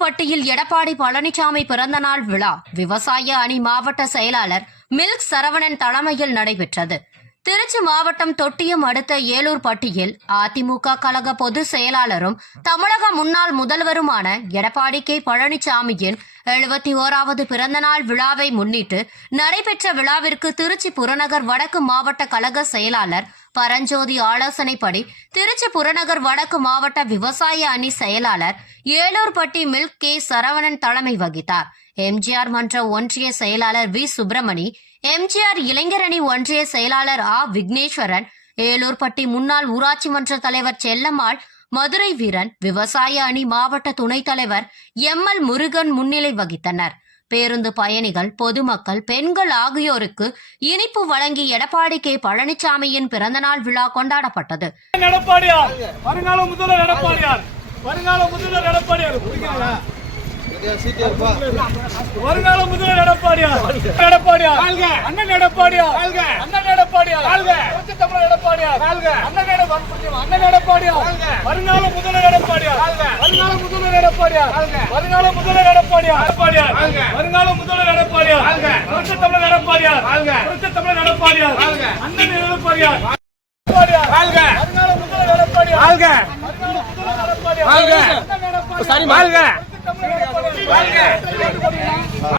எடப்பாடி பழனிசாமி பிறந்தநாள் விழா விவசாய அணி மாவட்ட செயலாளர் மில்க் சரவணன் தலைமையில் நடைபெற்றது. திருச்சி மாவட்டம் தொட்டியம் அடுத்த ஏலூர் பட்டியில் அதிமுக கழக பொதுச் செயலாளரும் தமிழக முன்னாள் முதல்வருமான எடப்பாடி கே பழனிசாமியின் எழுபத்தி ஓராவது பிறந்தநாள் விழாவை முன்னிட்டு நடைபெற்ற விழாவிற்கு திருச்சி புறநகர் வடக்கு மாவட்ட கழக செயலாளர் பரஞ்சோதி ஆலோசனைப்படி திருச்சி புறநகர் வடக்கு மாவட்ட விவசாய அணி செயலாளர் ஏலூர்பட்டி மில்க் கே சரவணன் தலைமை வகித்தார். எம்ஜிஆர் மன்ற ஒன்றிய செயலாளர் வி. சுப்பிரமணி எம்ஜிஆர் இளைஞரணி ஒன்றிய செயலாளர் ஆ. விக்னேஸ்வரன் ஏலூர்பட்டி முன்னாள் ஊராட்சி மன்ற தலைவர் செல்லம்மாள் மதுரை வீரன் விவசாய அணி மாவட்ட துணைத் தலைவர் எம். எல். முருகன் முன்னிலை வகித்தனர். பேருந்து பயணிகள் பொதுமக்கள் பெண்கள் ஆகியோருக்கு இனிப்பு வழங்கி எடப்பாடி கே. பழனிசாமியின் பிறந்தநாள் விழா கொண்டாடப்பட்டது. வருங்கால முதல்வர் எடப்பாடியார். எடப்பாடியார். அண்ணன் எடப்பாடியார். அண்ணன் எடப்பாடியார். எடப்பாடியார் அண்ணன் எட- அண்ணன் எடப்பாடியார் வருங்கால முதல்வர் எடப்பாடியார் வருங்கால முதல்வர் எடப்பாடியார் வருங்கால முதல்வர் எடப்பாடியார் எடப்பாடியார் வருங்கால முதல்வர் எடப்பாடியார் புரட்சித் தமிழர் எடப்பாடியார் புரட்சித் தமிழர் எடப்பாடியார் அண்ணன் எடப்பாடியார் எடப்பாடியார் வருங்கால முதல்வர் எடப்பாடியார் எடப்பாடியார் எடப்பாடியார் சாரி வாழ்க எடப்பாடியார்